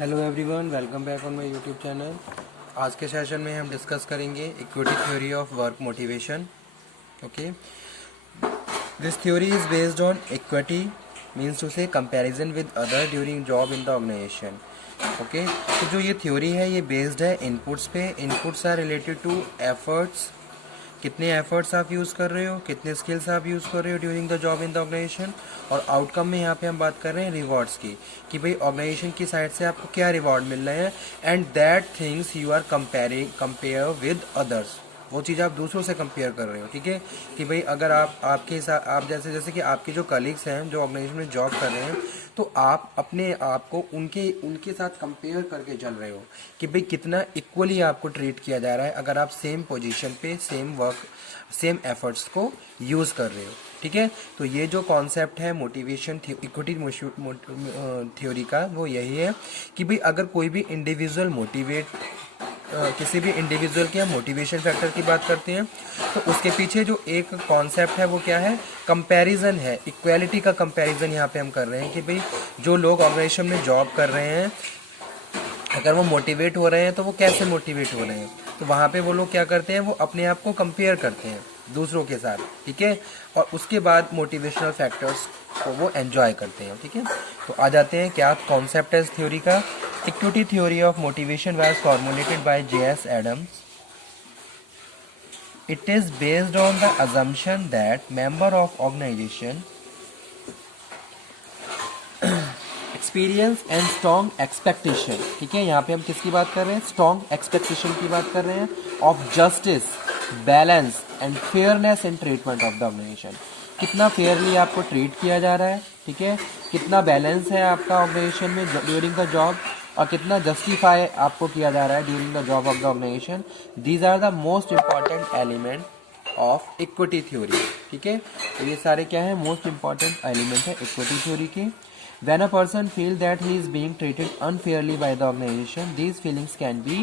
Hello everyone, welcome back on my YouTube channel. आज के session में हम डिस्कस करेंगे equity theory of work motivation. Okay, this theory is based on equity means to say comparison with other during job in the organization. Okay, तो जो ये theory है ये बेस्ड है इनपुट्स पे। Inputs are related to efforts, कितने efforts आप use कर रहे हो, कितने स्किल्स आप यूज़ कर रहे हो during the job in the organization. और आउटकम में यहाँ पे हम बात कर रहे हैं रिवॉर्ड्स की, कि भाई ऑर्गेनाइजेशन की साइड से आपको क्या रिवॉर्ड मिल रहे हैं। And that things you are compare with others, वो चीज़ आप दूसरों से कंपेयर कर रहे हो। ठीक है, कि भाई अगर आपके साथ आप जैसे कि आपके जो कलीग्स हैं जो ऑर्गेनाइजेशन में जॉब कर रहे हैं, तो आप अपने आप को उनके उनके साथ कंपेयर करके चल रहे हो कि भाई कितना इक्वली आपको ट्रीट किया जा रहा है अगर आप सेम पोजीशन पे सेम वर्क सेम एफर्ट्स को यूज़ कर रहे हो। ठीक है, तो ये जो कॉन्सेप्ट है मोटिवेशन इक्विटी थ्योरी का वो यही है कि भाई अगर कोई भी इंडिविजुअल किसी भी इंडिविजुअल के हम मोटिवेशन फैक्टर की बात करते हैं तो उसके पीछे जो एक कॉन्सेप्ट है वो क्या है, कंपैरिजन है। इक्वालिटी का कंपैरिजन यहाँ पे हम कर रहे हैं कि भाई जो लोग ऑर्गेनाइजेशन में जॉब कर रहे हैं अगर वो मोटिवेट हो रहे हैं तो वो कैसे मोटिवेट हो रहे हैं। तो वहाँ पे वो लोग क्या करते हैं, वो अपने आप को कंपेयर करते हैं दूसरों के साथ। ठीक है, और उसके बाद मोटिवेशनल फैक्टर्स को वो एंजॉय करते हैं। ठीक है, तो आ जाते हैं क्या कॉन्सेप्ट है इस थ्योरी का। Equity theory of motivation was formulated bye J.S. Adams. It is based on the assumption that member of organization experience and strong expectation. ठीक है, यहाँ पे हम किसकी बात कर रहे हैं, स्ट्रॉन्ग एक्सपेक्टेशन की बात कर रहे हैं of justice, balance and fairness in treatment of the organization. कितना फेयरली आपको ट्रीट किया जा रहा है, ठीक है, कितना बैलेंस है आपका ऑर्गेनाइजेशन में ड्यूरिंग द जॉब, और कितना जस्टिफाई आपको किया जा रहा है during the job of the organization. These are the most important element of equity theory. ठीक है, तो ये सारे क्या है, मोस्ट इंपॉर्टेंट एलिमेंट है इक्विटी थ्योरी के। When a person feels that he is being treated unfairly by the organization, these feelings can be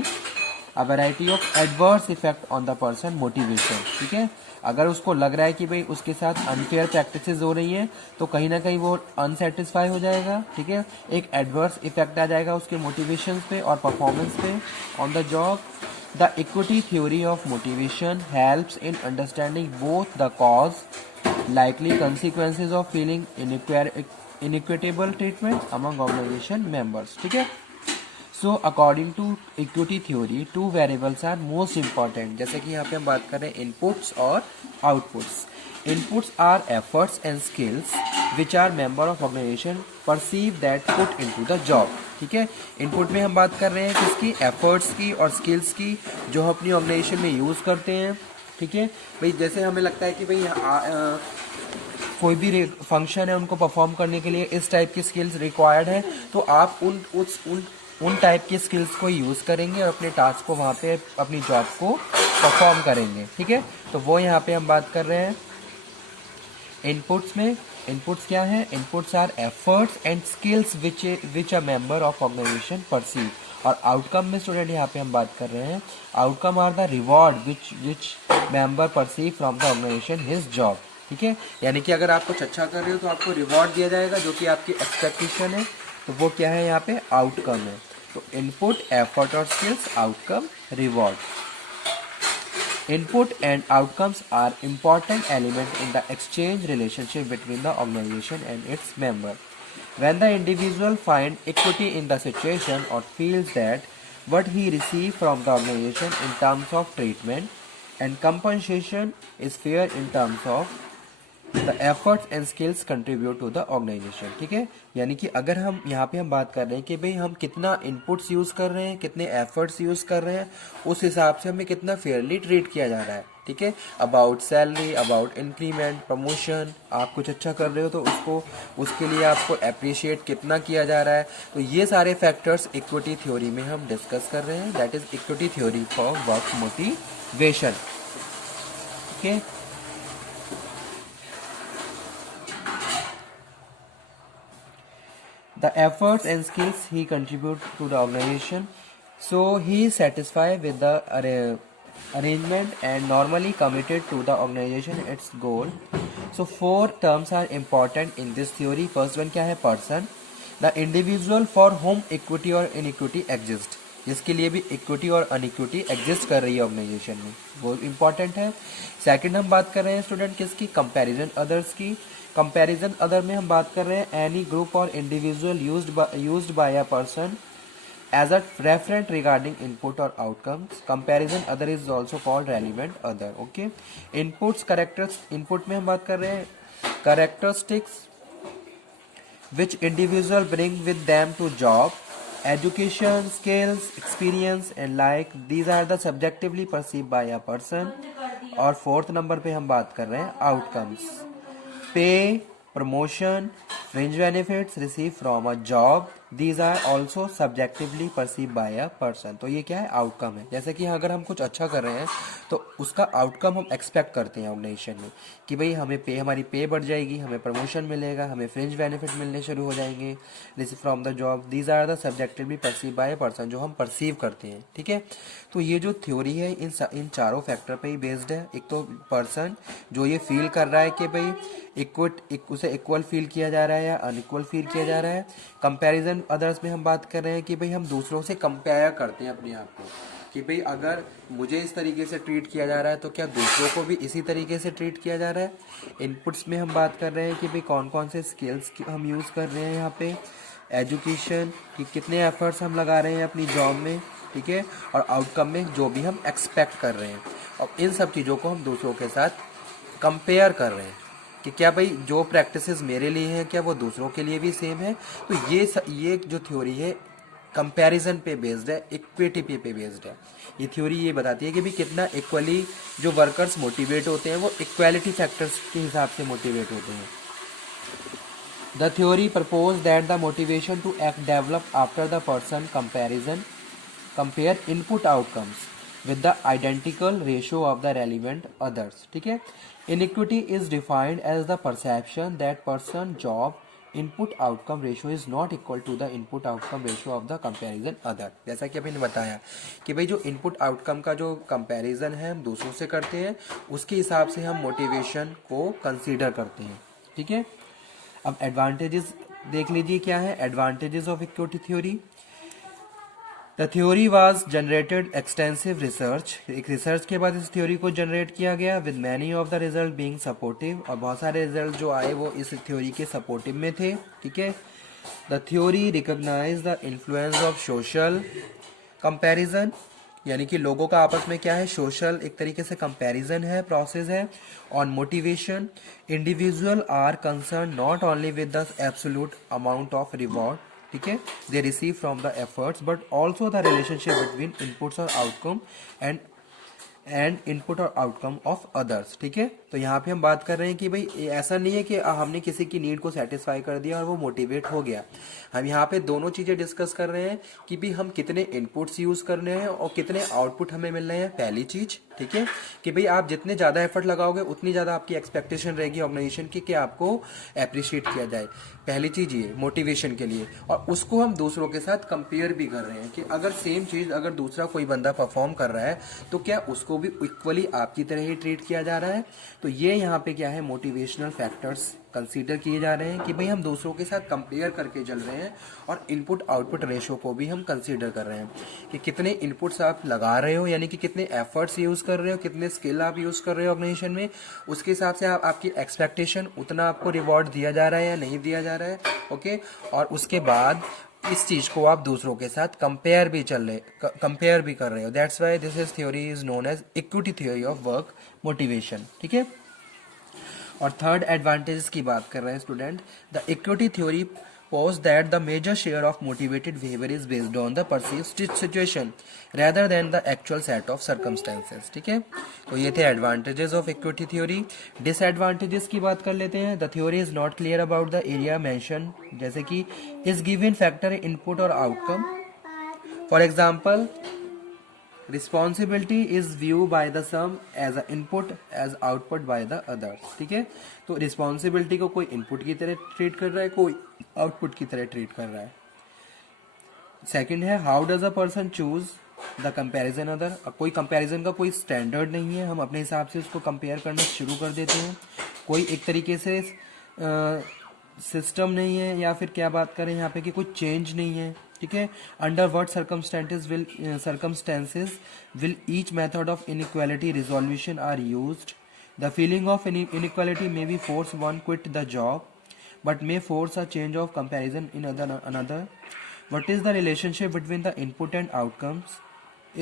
a variety of adverse effect on the person motivation. ठीक है, अगर उसको लग रहा है कि भाई उसके साथ अनफेयर प्रैक्टिसेस हो रही हैं तो कहीं ना कहीं वो अनसेटिस्फाई हो जाएगा। ठीक है, एक एडवर्स इफेक्ट आ जाएगा उसके मोटिवेशन पे और परफॉर्मेंस पे on the job. The equity theory of motivation helps in understanding both the cause, likely consequences of feeling inequitable treatment among organization members. ठीक है, so according to equity theory two variables are most important. जैसे कि यहाँ पे हम बात कर रहे हैं इनपुट्स और outputs. Inputs are efforts and skills which are member of organization perceive that put into the job. ठीक है, इनपुट में हम बात कर रहे हैं किसकी, एफर्ट्स की और स्किल्स की, जो हम अपनी ऑर्गेनाइजेशन में यूज़ करते हैं। ठीक है भाई, जैसे हमें लगता है कि भाई कोई भी फंक्शन है उनको परफॉर्म करने के लिए इस टाइप की स्किल्स रिक्वायर्ड है, तो आप उन टाइप की स्किल्स को यूज़ करेंगे और अपने टास्क को वहाँ पे अपनी जॉब को परफॉर्म करेंगे। ठीक है, तो वो यहाँ पे हम बात कर रहे हैं इनपुट्स में। इनपुट्स क्या है, inputs are efforts and skills which a member of organization perceive. और आउटकम में स्टूडेंट यहाँ पे हम बात कर रहे हैं outcome are the reward which member perceive from the organization his job. ठीक है, यानी कि अगर आप कुछ अच्छा कर रहे हो तो आपको रिवॉर्ड दिया जाएगा जो कि आपकी एक्सपेक्टेशन है, तो वो क्या है यहाँ पे, आउटकम है। तो इनपुट, एफर्ट और skills, outcome, reward. Input and outcomes are important element in the exchange relationship between the organization and its member. When the individual finds equity in the situation or feels that what he receives from the organization in terms of treatment and compensation is fair in terms of the efforts and skills contribute to the organization. ठीक है, यानी कि अगर हम यहाँ पे हम बात कर रहे हैं कि भाई हम कितना इनपुट्स यूज़ कर रहे हैं, कितने एफर्ट्स यूज़ कर रहे हैं, उस हिसाब से हमें कितना फेयरली ट्रीट किया जा रहा है। ठीक है, about salary, about increment, promotion, आप कुछ अच्छा कर रहे हो तो उसके लिए आपको अप्रिशिएट कितना किया जा रहा है। तो ये सारे फैक्टर्स इक्विटी थ्योरी में हम डिस्कस कर रहे हैं, that is equity theory for work motivation. ठीक है, the efforts and skills he contribute to the organization, so he is satisfied with the arrangement and normally committed to the organization its goal. So four terms are important in this theory. First one क्या है, person. The individual for home equity और iniquity exist, जिसके लिए भी equity और अनइक्विटी exist कर रही है ऑर्गेनाइजेशन में, वो इंपॉर्टेंट है। सेकंड हम बात कर रहे हैं स्टूडेंट किसकी, कंपैरिजन अदर्स की। कंपैरिजन अदर में हम बात कर रहे हैं एनी ग्रुप और individual used by a person as a referent regarding input or outcomes. Comparison other is also called relevant other. Okay, inputs characters, input में हम बात कर रहे हैं characteristics which individual bring with them to job, education, skills, experience and like these are the subjectively perceived by a person. और fourth number पे हम बात कर रहे हैं outcomes, pay, promotion, fringe benefits received from a job, these are also subjectively perceived by a person. तो ये क्या है, आउटकम है। जैसे कि अगर हम कुछ अच्छा कर रहे हैं तो उसका आउटकम हम एक्सपेक्ट करते हैं ऑर्गेनाइजेशन में कि भाई हमें पे, हमारी पे बढ़ जाएगी, हमें प्रमोशन मिलेगा, हमें फ्रिंज बेनिफिट मिलने शुरू हो जाएंगे receive from the job, these are the subjectively perceive by a person, जो हम परसीव करते हैं। ठीक है, तो ये जो थ्योरी है इन चारों फैक्टर पे ही बेस्ड है। एक तो पर्सन जो ये फील कर रहा है कि भाई उसे इक्वल फील किया जा रहा है या अनइक्वल फील किया जा रहा है। कंपैरिजन अदर्स में हम बात कर रहे हैं कि भाई हम दूसरों से कंपेयर करते हैं अपने आप को कि भाई अगर मुझे इस तरीके से ट्रीट किया जा रहा है तो क्या दूसरों को भी इसी तरीके से ट्रीट किया जा रहा है। इनपुट्स में हम बात कर रहे हैं कि भाई कौन कौन से स्किल्स हम यूज़ कर रहे हैं यहाँ पे, एजुकेशन कि कितने एफर्ट्स हम लगा रहे हैं अपनी जॉब में, ठीक है, और आउटकम में जो भी हम एक्सपेक्ट कर रहे हैं। और इन सब चीज़ों को हम दूसरों के साथ कंपेयर कर रहे हैं कि क्या भाई जो प्रैक्टिसेस मेरे लिए हैं क्या वो दूसरों के लिए भी सेम है। तो ये जो थ्योरी है कंपैरिजन पे बेस्ड है, इक्विटी पे बेस्ड है। ये थ्योरी ये बताती है कि भाई कितना इक्वली जो वर्कर्स मोटिवेट होते हैं वो इक्वालिटी फैक्टर्स के हिसाब से मोटिवेट होते हैं। The theory propose that the motivation to act develop after the person compare input outcomes with the identical ratio of the relevant others. ठीक है, inequity is defined as the perception that person job input outcome ratio is not equal to the input outcome ratio of the comparison other. जैसा कि अभी ने बताया कि भाई जो input outcome का जो comparison है हम दूसरों से करते हैं उसके हिसाब से हम motivation को consider करते हैं। ठीक है, अब advantages देख लीजिए क्या है, advantages of equity theory. The theory was generated extensive research, एक रिसर्च के बाद इस थ्योरी को जनरेट किया गया with many of the result being supportive, और बहुत सारे रिजल्ट जो आए वो इस थ्योरी के सपोर्टिव में थे। ठीक है, the theory recognize the influence of social comparison, यानी कि लोगों का आपस में क्या है, सोशल एक तरीके से कंपैरिजन है, प्रोसेस है on motivation. Individual are concern not only with the absolute amount of reward, ठीक है, they receive from the efforts but also the relationship between inputs और आउटकम एंड इनपुट और आउटकम ऑफ अदर्स। ठीक है, तो यहाँ पे हम बात कर रहे हैं कि भाई ऐसा नहीं है कि हमने किसी की नीड को सेटिस्फाई कर दिया और वो मोटिवेट हो गया। हम यहाँ पे दोनों चीजें डिस्कस कर रहे हैं कि भाई हम कितने इनपुट्स यूज कर रहे हैं और कितने आउटपुट हमें मिल रहे हैं। पहली चीज, ठीक है, कि भाई आप जितने ज्यादा एफर्ट लगाओगे उतनी ज्यादा आपकी एक्सपेक्टेशन रहेगी ऑर्गेनाइजेशन की कि आपको अप्रिशिएट किया जाए। पहली चीज ये मोटिवेशन के लिए, और उसको हम दूसरों के साथ कंपेयर भी कर रहे हैं कि अगर सेम चीज अगर दूसरा कोई बंदा परफॉर्म कर रहा है तो क्या उसको भी इक्वली आपकी तरह ही ट्रीट किया जा रहा है। तो ये यहाँ पे क्या है, मोटिवेशनल फैक्टर्स कंसीडर किए जा रहे हैं कि भाई हम दूसरों के साथ कंपेयर करके चल रहे हैं, और इनपुट आउटपुट रेशो को भी हम कंसीडर कर रहे हैं कि कितने इनपुट्स आप लगा रहे हो, यानी कि कितने एफर्ट्स यूज कर रहे हो, कितने स्किल आप यूज कर रहे हो ऑर्गेनाइजेशन में, उसके हिसाब से आपकी एक्सपेक्टेशन उतना आपको रिवॉर्ड दिया जा रहा है या नहीं दिया जा रहा है। ओके, और उसके बाद इस चीज को आप दूसरों के साथ कंपेयर भी कर रहे हो। That's why this is theory is known as equity theory of work motivation. ठीक है, और थर्ड एडवांटेज की बात कर रहे हैं student, the equity theory pose that the major share of motivated behaviour is based on the perceived situation rather than the actual set of circumstances. ठीक है, तो ये थे advantages of equity theory. Disadvantages की बात कर लेते हैं। The theory is not clear about the area mention, जैसे कि इज गिवन फैक्टर इनपुट और outcome. For example, responsibility is view by the some as a input as output by the others. ठीक है, तो रिस्पॉन्सिबिलिटी को कोई input की तरह ट्रीट कर रहा है, कोई आउटपुट की तरह ट्रीट कर रहा है। सेकंड है, how does a person choose the comparison other. कोई कंपैरिजन का कोई स्टैंडर्ड नहीं है, हम अपने हिसाब से उसको कंपेयर करना शुरू कर देते हैं। कोई एक तरीके से सिस्टम नहीं है, या फिर क्या बात करें यहाँ पे कि कुछ चेंज नहीं है, ठीक है। Under what circumstances will each method of inequality resolution are used. The feeling of inequality may be force one quit the job but may force a change of comparison in another. What is the relationship between the input and outcomes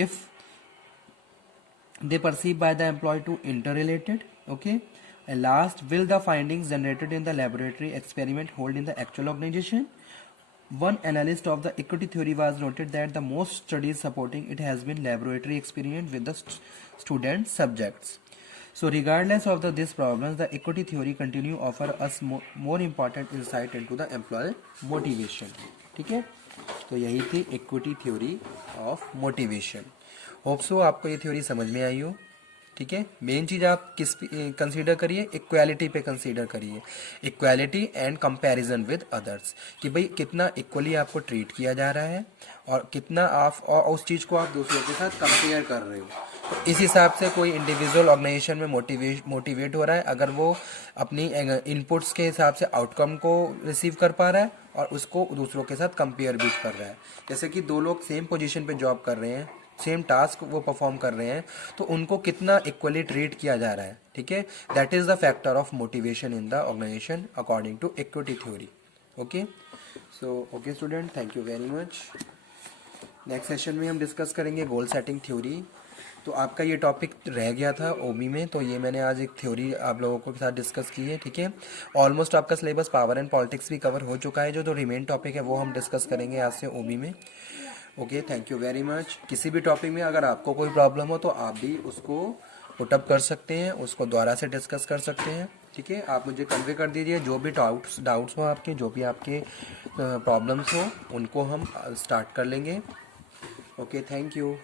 if they perceived by the employee to interrelated? Okay. And last, will the findings generated in the laboratory experiment hold in the actual organization? One analyst of the equity theory was noted that the most studies supporting it has been laboratory experiment with the student subjects. So regardless of these problems, the equity theory continue offer us more important insight into the employee motivation. ठीक है, तो यही थी equity theory of motivation. Hope so आपको ये theory समझ में आई हो। ठीक है, मेन चीज आप किस पे कंसीडर करिए, इक्वालिटी पे कंसीडर करिए, equality and comparison with others, कि भाई कितना इक्वली आपको ट्रीट किया जा रहा है और कितना आप और उस चीज को आप दूसरों के साथ कंपेयर कर रहे हो। तो इस हिसाब से कोई इंडिविजुअल ऑर्गेनाइजेशन में मोटिवेट हो रहा है अगर वो अपनी इनपुट्स के हिसाब से आउटकम को रिसीव कर पा रहा है और उसको दूसरों के साथ कंपेयर भी कर रहा है। जैसे कि दो लोग सेम पोजीशन पे जॉब कर रहे हैं, सेम टास्क वो परफॉर्म कर रहे हैं, तो उनको कितना इक्वली ट्रीट किया जा रहा है। ठीक है, that is the factor of motivation in the organization according to equity theory. Okay, so okay student, thank you very much. Next session में हम डिस्कस करेंगे गोल सेटिंग थ्योरी। तो आपका ये टॉपिक रह गया था ओबी में, तो ये मैंने आज एक थ्योरी आप लोगों के साथ डिस्कस की है। ठीक है, ऑलमोस्ट आपका सिलेबस पावर एंड पॉलिटिक्स भी कवर हो चुका है। जो रिमेन टॉपिक है वो हम डिस्कस करेंगे आज से ओबी में। Okay, thank you very much. किसी भी टॉपिक में अगर आपको कोई प्रॉब्लम हो तो आप भी उसको पुटअप कर सकते हैं, उसको दोबारा से डिस्कस कर सकते हैं। ठीक है, आप मुझे कन्वे कर दीजिए जो भी डाउट्स हो आपके, जो भी आपके प्रॉब्लम्स हो, उनको हम स्टार्ट कर लेंगे। Okay, thank you.